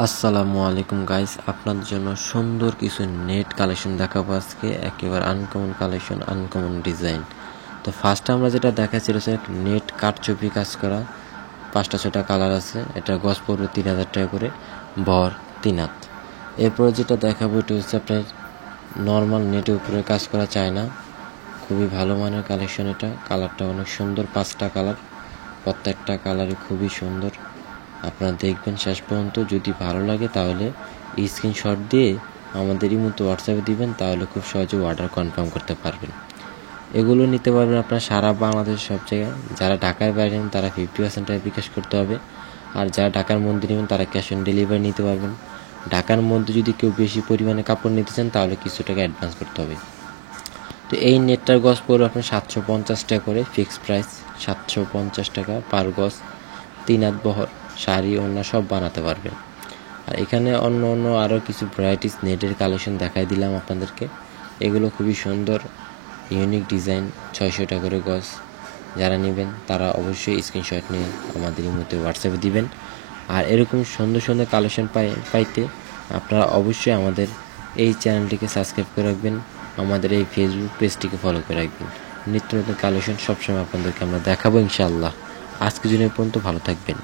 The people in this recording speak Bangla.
আসসালামু আলাইকুম গাইস, আপনাদের জন্য সুন্দর কিছু নেট কালেকশন দেখাবো আজকে। একেবারে আনকমন কালেকশন, আনকমন ডিজাইন। তো ফার্স্ট আমরা যেটা দেখাচ্ছি হচ্ছে নেট কারচুপি কাজ করা, 5টা 6টা কালার আছে। এটা গজ পড়বে 3000 টাকা করে, ভর 3 হাত। এরপরে যেটা দেখাবো এটা হচ্ছে আপনার নর্মাল নেটের উপরে কাজ করা চায় না, খুবই ভালো মানের কালেকশন। এটা কালারটা অনেক সুন্দর, 5টা কালার, প্রত্যেকটা কালারই খুবই সুন্দর। আপনারা দেখবেন শেষ পর্যন্ত। যদি ভালো লাগে তাহলে স্ক্রিনশট দিয়ে আমাদের মতো হোয়াটসঅ্যাপে দিবেন, তাহলে খুব সহজে অর্ডার কনফার্ম করতে পারবেন। এগুলো নিতে পারবেন আপনারা সারা বাংলাদেশের সব জায়গায়। যারা ঢাকার বাইরে নেন তারা 50% টাকা বিকাশ করতে হবে, আর যারা ঢাকার মধ্যে নেবেন তারা ক্যাশ অন ডেলিভারি নিতে পারবেন। ঢাকার মধ্যে যদি কেউ বেশি পরিমাণে কাপড় নিতে চান তাহলে কিছু টাকা অ্যাডভান্স করতে হবে। তো এই নেটটার গজ পড়বে আপনার 750 টাকা করে, ফিক্সড প্রাইস 750 টাকা পার গজ। 3 হাত বহর, শাড়ি ওড়না সব বানাতে পারবেন। আর এখানে অন্য অন্য আরও কিছু ভ্যারাইটিস নেটের কালেকশন দেখাই দিলাম আপনাদেরকে। এগুলো খুবই সুন্দর, ইউনিক ডিজাইন, 600 টাকা করে গজ। যারা নেবেন তারা অবশ্যই স্ক্রিনশট নিয়ে আমাদের এই মধ্যে হোয়াটসঅ্যাপে দিবেন। আর এরকম সুন্দর সুন্দর কালেকশন পাইতে আপনারা অবশ্যই আমাদের এই চ্যানেলটিকে সাবস্ক্রাইব করে রাখবেন, আমাদের এই ফেসবুক পেজটিকে ফলো করে রাখবেন। নিত্য নতুন কালেকশন সবসময় আপনাদেরকে আমরা দেখাবো ইনশাআল্লাহ। আজকের জন্য পর্যন্ত ভালো থাকবেন।